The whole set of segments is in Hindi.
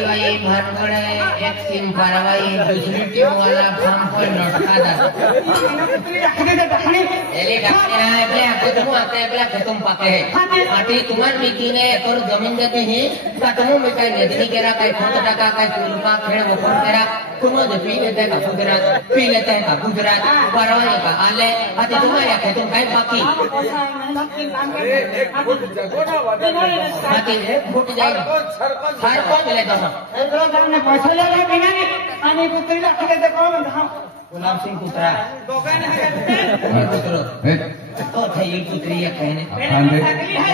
भाई भरपड़े एक टीम पारवाई दूसरी टीम वाला फार्म पर नोटका दादा एले डकने है क्या तुम आते हैं क्या तुम पाके हैं आटे तुम्हारे मीटिंग है और जमीन देते हैं क्या तुम में क्या नहीं केरा क्या खोट टका क्या कुलका खेल वो खोट केरा तुम जो पी लेते हैं का गुजरात पारवाई का आले आते तुम्हारे क्या तुम क्या बाकी बाकी फुट जाए हर कौन मिलेगा ने पैसा ले ले बिना नहीं आणि पुत्री लाखले ते कोण म्हणता गुलाब सिंह पुत्रा दोघांनी पुत्र तो थे ये पुत्री या कहने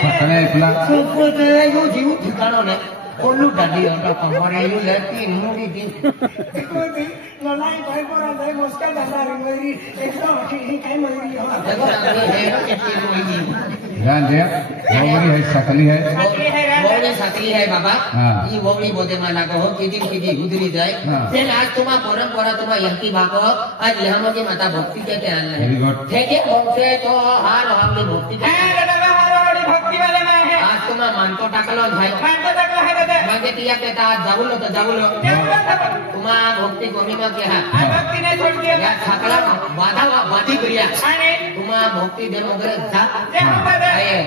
सकले इतना पुत्र यो जीव ठिकानो ने कोल्लू डाडी उनका कमरे यो लड़की मुड़ी दी ललाई भाई पर दे मुस्का दादा रिंगरी एकदम ही काय मरी हो ध्यान दे वोड़ी है सकली है वोड़ी सकली है बाबा ये वोड़ी बोदे माला को हो किदी उधरी जाए फिर आज तुम्हारा परंपरा तुम्हारा यंती भागो आज यहाँ की माता भक्ति के क्या है ठीक है भक्ति तो हार हमने भक्ति भक्ति वाले में है आज तुम्हारा मानतो टाकलो भाई मानतो टाकलो है दादा मागे तिया कहता आज जाऊलो तो जाऊलो तुम्हारा भक्ति कोनी में क्या है भक्ति नहीं छोड़ दिया या छाकला बाधी क्रिया तुम्हारा भक्ति दे मगर जा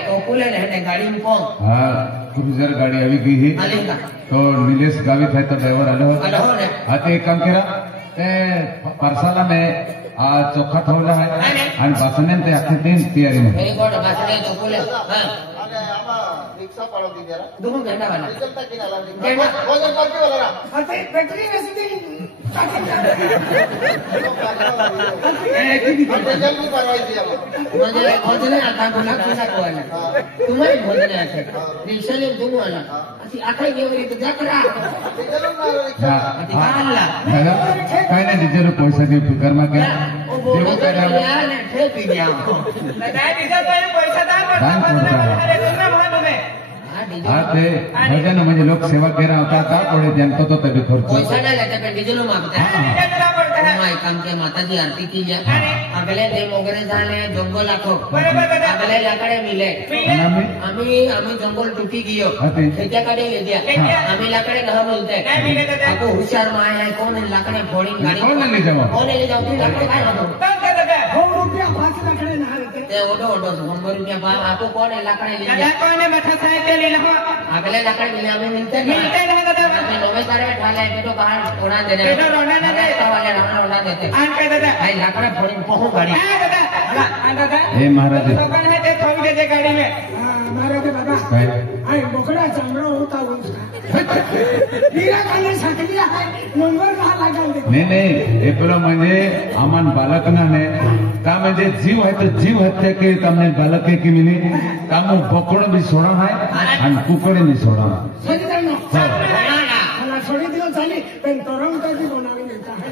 तो पुले ने गाड़ी में कौन हाँ क्रूजर गाड़ी अभी गई है तो नीलेश गावी थे तो ड्राइवर अलो ने आते एक काम करा परसाला में चोखा थोड़ा है और बसने ते आखे तीन तैयारी में वेरी गुड बसने तो पुले हां रिक्शा पड़ो दी जरा दोनों घंटा वाला निकल तक ना घंटा भोजन करके वाला ना अरे बैटरी में सीधी जल्दी परवाई दिया मुझे भोजन आता बोला को वाला तुम्हारे भोजन आते रिक्शा ले तुम वाला असी आखा ये वाली तो जा करा चलो ना रिक्शा अल्लाह हेलो काय नाही डिझेल पैसा दे फिकर मा क्या देव करा ने ठे पी गया लगा डिझेल पैसा दान आते भजन म्हणजे लोक सेवा केरा होता का थोडे जनतो तो तभी खर्च पैसा नहीं लेते पे डीजल मांगते हैं माय काम के माता जी आरती की जाए अगले दिन वगैरह जाने जंगल आखो अगले लाकड़े मिले आम्ही जंगल टूटी गियो त्याच्याकडे ले दिया आम्ही लाकड़े कहाँ मिलते आपको होशियार माय है कौन है लाकड़े फोड़ी गाड़ी कौन ले जाओ लाकड़े काय होतो ₹100 5 लाकड़े ना लेते ते ओडो ₹100 आपको कौन है लाकड़े ले दादा कौन है मथा साइकिल ले लो अगले लाकड़े मिले हमें मिलते नहीं दादा हमें नोवे सारे ठाले तो बाहर उड़ा देने तो रोना ना दे वाले रावण उड़ा देते आन पे दादा भाई लाकड़ा फोड़ी बहुत गाड़ी दादा दादा हे महाराज तो कौन है ते थोड़ी दे गाड़ी में महाराज बाबा आई बोकड़ा चामड़ा होता उसका हीरा खाने सकली है नंबर कहाँ लागल दे नाही हे पेलो म्हणजे आमान बालकना ने का म्हणजे जीव है तो जीव हत्या के तमने बालक की मिली कामो बोकड़ो भी सोड़ा है और कुकड़े भी सोड़ा है सही जानो खाना छोड़ी दियो चाली पेन तोरंग का भी बनावे देता है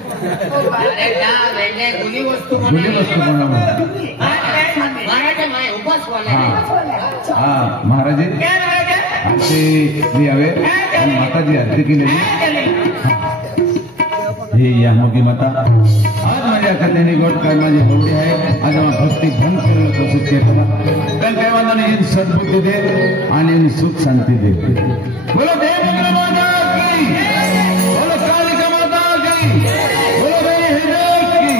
अरे जा मैंने गुली वस्तु बनाओ महाराज मैं उपवास वाले हाँ महाराज आरती भी आवे माता जी आरती की लेगी हे या मोगी माता आज माझ्या कथेने गोट काय माझी होडी आहे आज मला भक्ती भंग करायला कोशिश केला पण काय वांदा नाही सद्बुद्धी दे आणि सुख शांती दे बोलो देव मंगल माता की बोलो कालिका माता की बोलो भाई हृदय की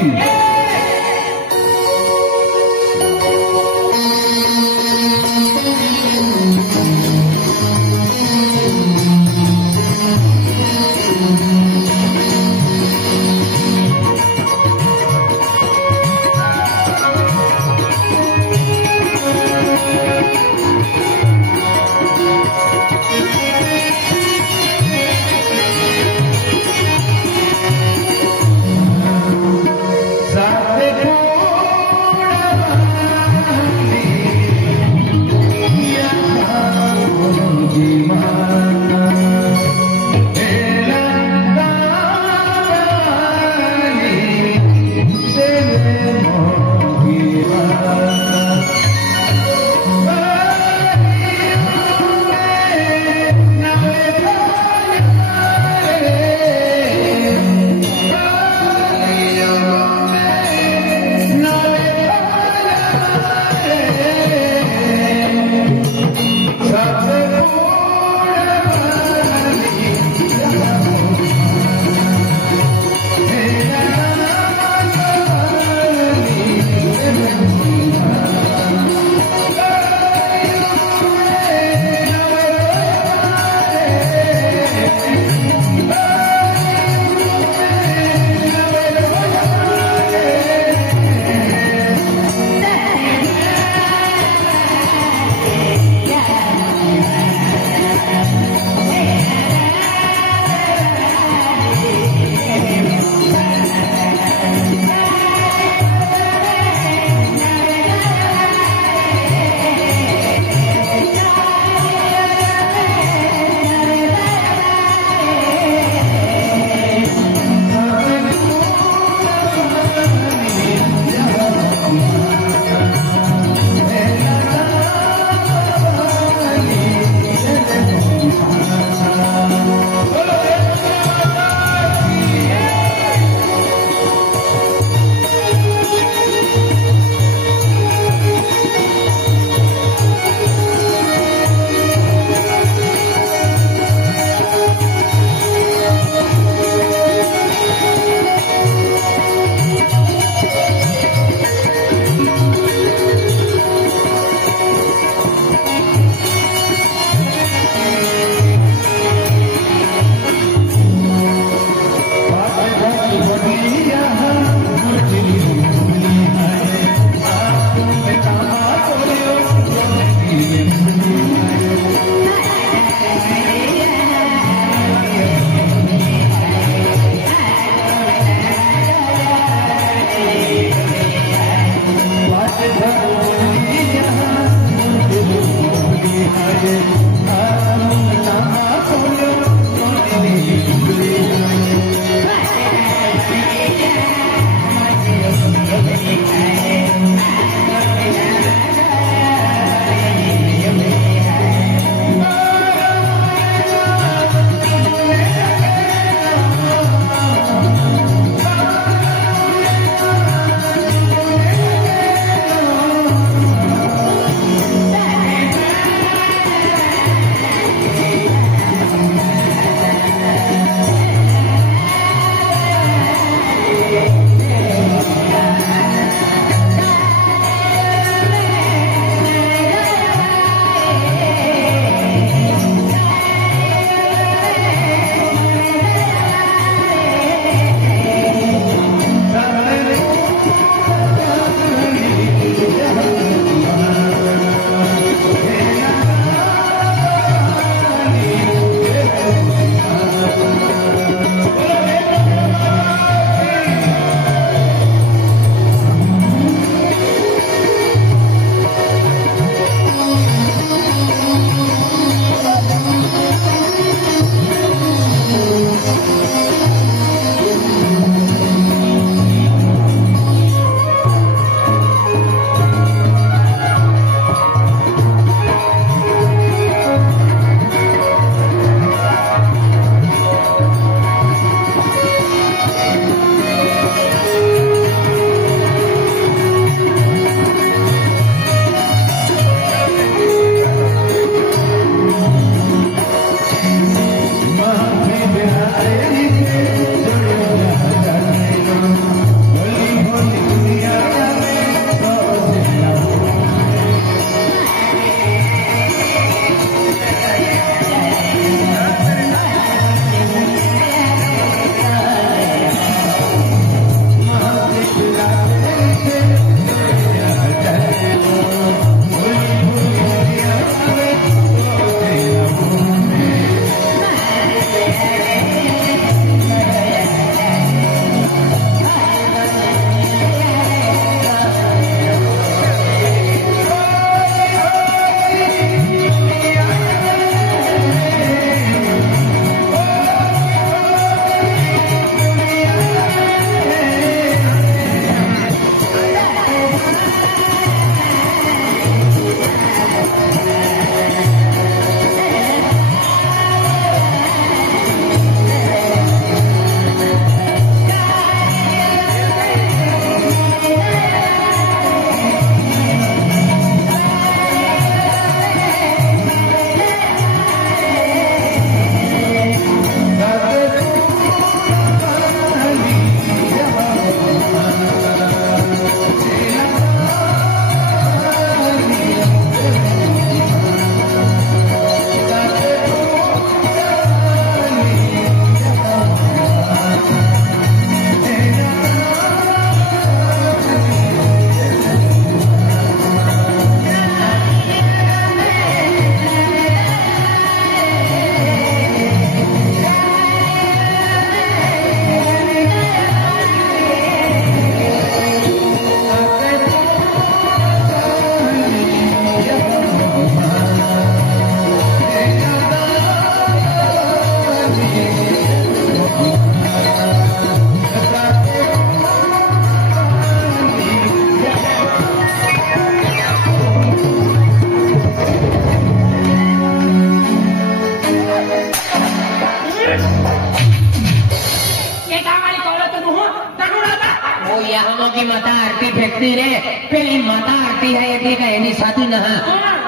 वो यहाँ की माता आरती फेंकती रे पेली माता आरती है ये का एनी साथी नहा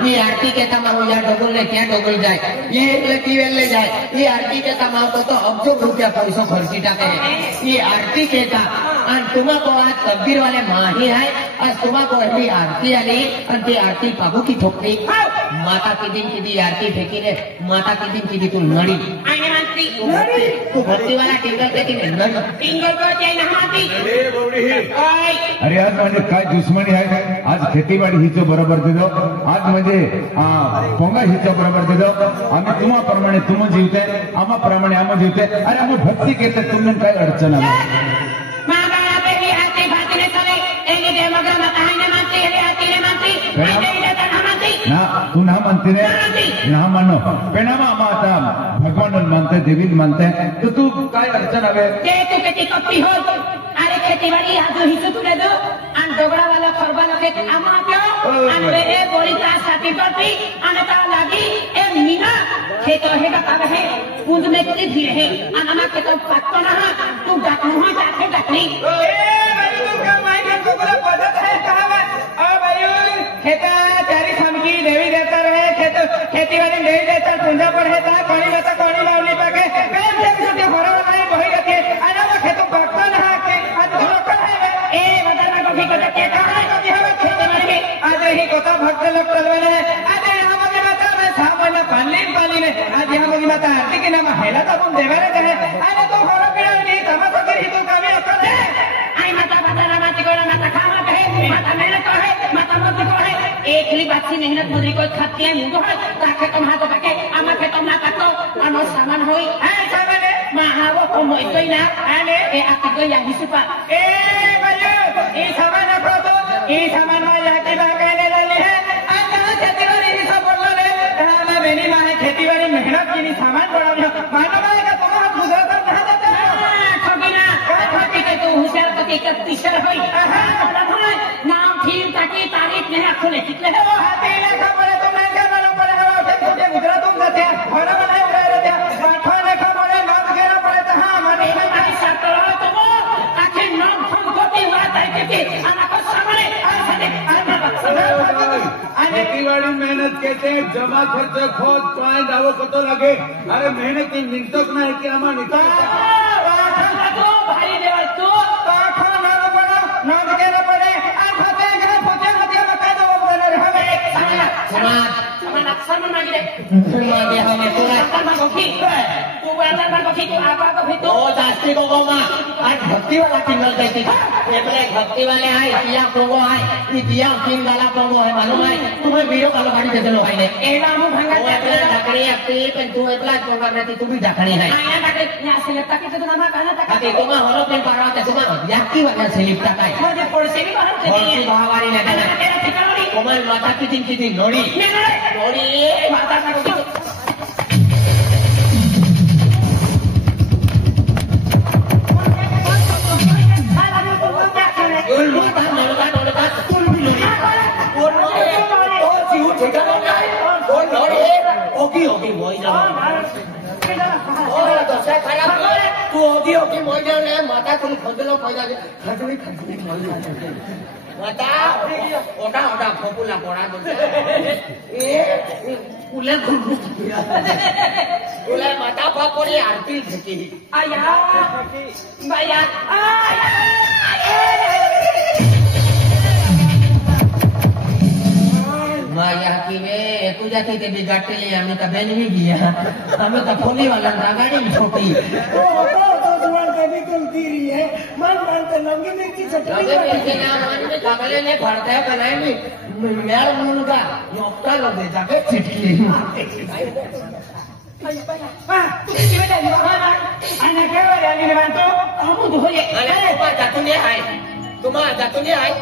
ये आरती के तमाम या डोगल ने क्या डोगल जाए ये लकी वेले जाए ये आरती के तमाम को तो अब जो रुपया पैसों खर्ची टाके ये आरती के था और तुम्हारा आज तकदीर वाले माही है और तुम्हारा अभी आरती आली और ते आरती पाबू की ठोकरी माता की दिन आरती फेंकी रे माता की दिन तू नड़ी आने मंत्री तू भक्ति वाला टिंगल देखी नड़ी टिंगल को जाए ना माती अरे आज म्हणजे काय दुश्मनी आहे आज खेतीबाडी हिचं बरोबर दिलो आज म्हणजे पोंगा हिचं बरोबर दिलो आम्ही तुम्हाप्रमाणे तुम जीवते आम्हाप्रमाणे आम्ही जीवते अरे आम्ही भक्ती केते तुम्ही काय अडचण आहे मागाला बेबी आती भातीने सवे एनी दे मगर मता है ना मंत्री हे आती ने मंत्री आते इधर ना मंत्री ना तू ना म्हणते रे ना मानो पेनामा आम्हा आता भगवान मानते देवी मानते तर तू काय अडचण हवे ते तू किती कपटी हो अरे खेतीबाड़ी आज हिस्सा तुले दो आणि डोगरा वाला खरबा लगे आमा प्यो आणि रे बोरी त्रास खाती करती आणि ता लागी ए मीना खेत हे का काग है पूंज में किती भीड़ है आणि आमा खेत पत्तो ना तू डाकू हो जाके डाकनी ए भाई तू का माई का कोला पदत है कहावत ओ भाई खेता चारी खामकी देवी देता रहे खेतीबाड़ी देवी देता पुंजा पर है ता पानी में कोणी लावली पाके काम से किती होरा नाही बही जाते आणि आमा खेत पत्तो ना ए बदलना कभी को देते कहां को दिहावत खेतीबाड़ी में आज ही कोता भक्त लोग चलवाने आज यहां मगे माता में सामान्य पानी में आज यहां मगे माता आरती के नाम हेला तो हम देवारे कहे अरे तो होरा पीड़ा नहीं तमाशा कर ही तो कामे अकल है आई माता बदलना माती को माता खामा कहे माता मेहनत को है माता मत को है एक ही बात से मेहनत मजदूरी को खाती है मुंगो है ताके तुम हाथ पाके आमा के तुम ना काटो अनो सामान होई है सामान महावो को मोइतोई ना आने ए आती को या हिसुपा ए ये सामान रखो तो ये सामान में जाके लगाने वाले हैं आज कहाँ खेतीबाड़ी ही सब बोल रहे हैं मैं बेनी माँ है खेतीबाड़ी मेहनत की नहीं सामान बड़ा नहीं मानो भाई का तुम्हारा गुजर कर कहाँ जाते हैं ठोकीना ठोकी के तू होशियार तो के तीसर हुई नाम ठीक ताकि तारीख नहीं खुले कितने है वो हाथी लेखा पड़े तो मैं क्या बना पड़े वो खेत के गुजरा तुम जाते हैं होना बनाए उड़ा रहते हैं बाठा लेखा पड़े नाम घेरा पड़े तो हाँ हमारे इधर ताकि साथ रहो तो वो आखिर नाम हम गोती हुआ खेतीवाड़ी मेहनत कहते जमा खर्च खोद पाए दावो कतो लगे अरे मेहनत की निकतक ना है कि आमा निकल भाई देवा तू पाखा ना बड़ा नाम के ना पड़े आ फते के फते मतिया बका दो बोल रहे हमें सामान मांगी दे मांगे हमें पूरा सामान को ठीक है तू वाला सामान को ठीक आपा को भी तो जास्ती को गोमा आज भक्ति वाला टिंगल कहती है भक्ति वाले है किया कोगो है किया तीन गाला कोगो है मालूम है तुम्हें वीडियो कॉल गाड़ी देते लो भाई एला मु भंगा जाते ढकड़ी अपनी पण तू इतना कोगा रहती तू भी ढकड़ी है आया ढकड़ी या से लगता कि तो नामा कहना तक आते तुम होरो पे परवा ते तुम याकी वाला से लिपटा काय मुझे पड़ोसी भी बाहर से और बाहवारी लगना तेरा ठिकाना तुम्हारी माता की नोड़ी नोड़ी माता का माता तुम खजलो पैदा खजली माता ओटा ओटा खोपुला पोड़ा कुले कुले माता बापोरी आरती फेंकी आया भैया माया की में तू जाती ते भी गाड़ी ले हमें तो बहन भी गया हमें तो फोनी वाला गाड़ी में छोटी तो जुबान कभी चलती रही है मन मानते लंगी मिर्ची चटनी लगे नाम मान में कागले ने भरता है बनाए में मेल मुन का नोकता लो दे जाके चिटकी तू किती वेळ झाली आणि केवळ आली ने मानतो अमुद होये अरे पापा जातुने आहे तुम्हा जातुने आहे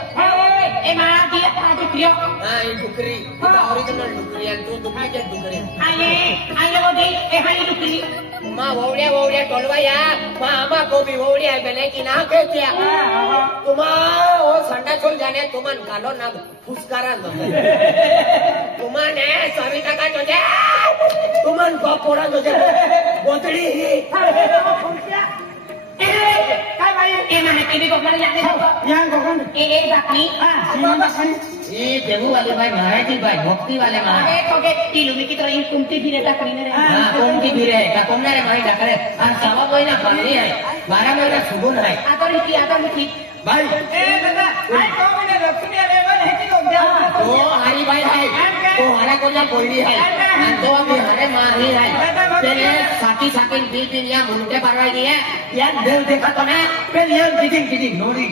ए मा की आधी क्रियो हां ये डुकरी ओरिजिनल डुकरी आणि तू डुप्लिकेट डुकरी आये वो दे ए हाली डुकरी मा वोवड्या टोलवा या मामा को भी वोवड्या बेले की ना कहत्या तुम्हा ओ संडा छोल जाने तुमन कालो ना फुसकारा दो तुमने सविता का जो जे तुमन को पोड़ा जो जे बोतड़ी काय भाई mana TV kok mana yang yang kok kan bakmi ini makan ये देवू वाले भाई महाराज जी भाई भक्ति वाले महाराज oke ilumi kita ini kumti bire dakni ne हाँ कौन की भी रहे का कौन रे भाई डकरे और सवा महीना पानी है 12 महीना सुगुन है atau niki भाई दादा आई को मने लक्ष्मी आले वाले है कि लोग तो हरी भाई है तो हरा कोला कोई है तो अभी हरे माही है तेरे साथी साथी बीच या मुंडे परवाई है यार दिल देखा तो ना फिर यार किडिंग नोरी